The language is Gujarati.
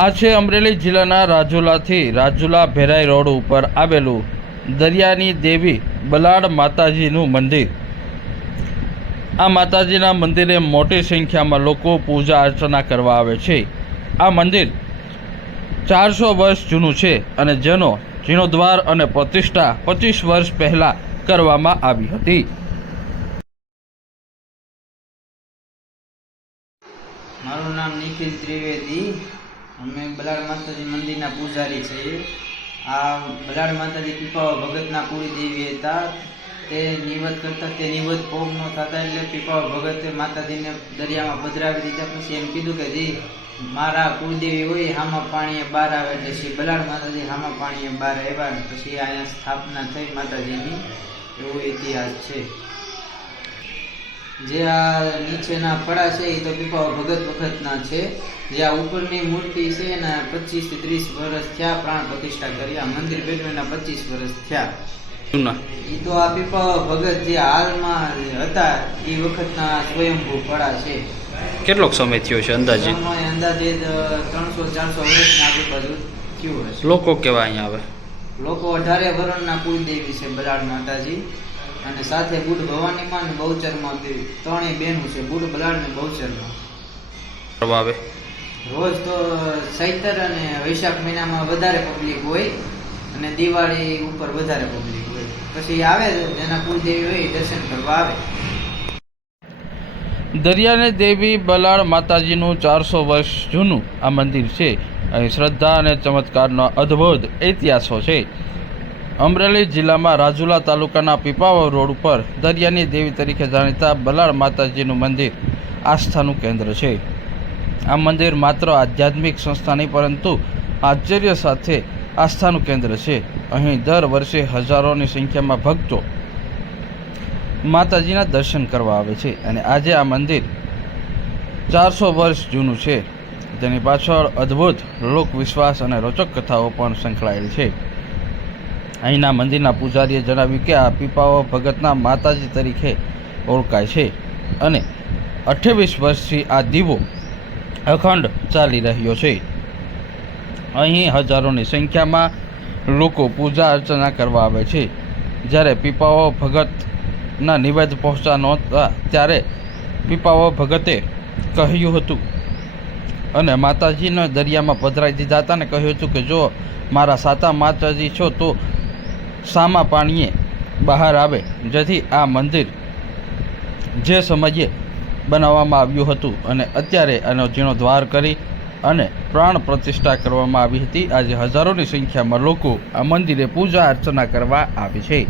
આ છે અમરેલી જિલ્લાના રાજુલાથી રાજુલા ભેરાઈ રોડ ઉપર આવેલું દરિયાની દેવી બલાડ માતાજીનું મંદિર। આ માતાજીના મંદિરે મોટી સંખ્યામાં લોકો પૂજા અર્ચના કરવા આવે છે। આ મંદિર 400 વર્ષ જૂનું છે અને જેનો જીર્ણોદ્ધાર અને પ્રતિષ્ઠા 25 વર્ષ પહેલાં કરવામાં આવી હતી। મારું નામ નિખિલ ત્રિવેદી। અમે બલાડ માતાજી મંદિરના પૂજારી છીએ। આ બલાડ માતાજી પીપાવા ભગતના કુળદેવી હતા। તે નિવત કરતા તે નિવત ભોગ ન થતા એટલે પીપાવા ભગતે માતાજીને દરિયામાં પધરાવી દીધા। પછી એમ કીધું કે જે મારા કુળદેવી હોય હામાં પાણીએ બહાર આવે એટલે શ્રી બલાડ માતાજી હામાં પાણીએ બહાર આવ્યા। પછી અહીંયા સ્થાપના થઈ માતાજીની, એવો ઇતિહાસ છે। જે આ નીચેના ફળા છે એ તો પીપાવા ભગત વખતના છે। જે આ ઉપરની મૂર્તિ છે ને 25 થી 30 વર્ષ થયા પ્રાણ પ્રતિષ્ઠા કરી। આ મંદિર બેઠું એના 25 વર્ષ થયા। એ તો આ પીપાવા ભગત જે હાલમાં હતા એ વખતના સ્વયંભૂ ફળા છે। કેટલો સમય થયો છે અંદાજે? અંદાજે 300-400 વર્ષની આજુબાજુ થયું હશે। લોકો કેવા અહીંયા આવે? લોકો 18 વર્ષના કુળદેવી છે બલાડ માતાજી, અને સાથે બુડ ભવાનીમાં અને બહુચરમાં ત્રણેય બહેનો છે, બુડ બલાડ ને બહુચરમાં આવે। રોજ તો ચૈતર અને વૈશાખ મહિનામાં વધારે પબ્લિક હોય અને દિવાળી ઉપર વધારે પબ્લિક હોય। પછી આવે જેના કુળદેવી હોય એ દર્શન કરવા આવે। દરિયાની દેવી બલાડ માતાજીનું 400 વર્ષ જૂનું આ મંદિર છે। અહીં શ્રદ્ધા અને ચમત્કારનો અદ્ભુત ઇતિહાસો છે। અમરેલી જિલ્લામાં રાજુલા તાલુકાના પીપાવા રોડ ઉપર દરિયાની દેવી તરીકે જાણીતા બલાડ માતાજીનું મંદિર આસ્થાનું કેન્દ્ર છે। આ મંદિર માત્ર આધ્યાત્મિક સંસ્થા નહીં પરંતુ આશ્ચર્ય સાથે આસ્થાનું કેન્દ્ર છે। અહીં દર વર્ષે હજારોની સંખ્યામાં ભક્તો માતાજીના દર્શન કરવા આવે છે અને આજે આ મંદિર 400 વર્ષ જૂનું છે। તેની પાછળ અદ્ભુત લોકવિશ્વાસ અને રોચક કથાઓ પણ સંકળાયેલ છે। અહીંના મંદિરના પૂજારીએ જણાવ્યું કે આ પીપાવા ભગતના માતાજી તરીકે ઓળખાય છે અને 28 વર્ષથી આ દીવો અખંડ ચાલી રહ્યો છે। અહીં હજારોની સંખ્યામાં લોકો પૂજા અર્ચના કરવા આવે છે। જ્યારે પીપાવા ભગતના નિવેદ પહોંચતા નહોતા ત્યારે પીપાવા ભગતે કહ્યું હતું અને માતાજીને દરિયામાં પધરાવી દીધા હતા અને કહ્યું હતું કે જો મારા સાતા માતાજી છો તો સામા પાણીએ બહાર આવે, જેથી આ મંદિર જે સમયે બનાવવામાં આવ્યું હતું અને અત્યારે આનો જીર્ણોદ્ધાર કરી અને પ્રાણ પ્રતિષ્ઠા કરવામાં આવી હતી। આજે હજારોની સંખ્યામાં લોકો આ મંદિરે પૂજા અર્ચના કરવા આવે છે।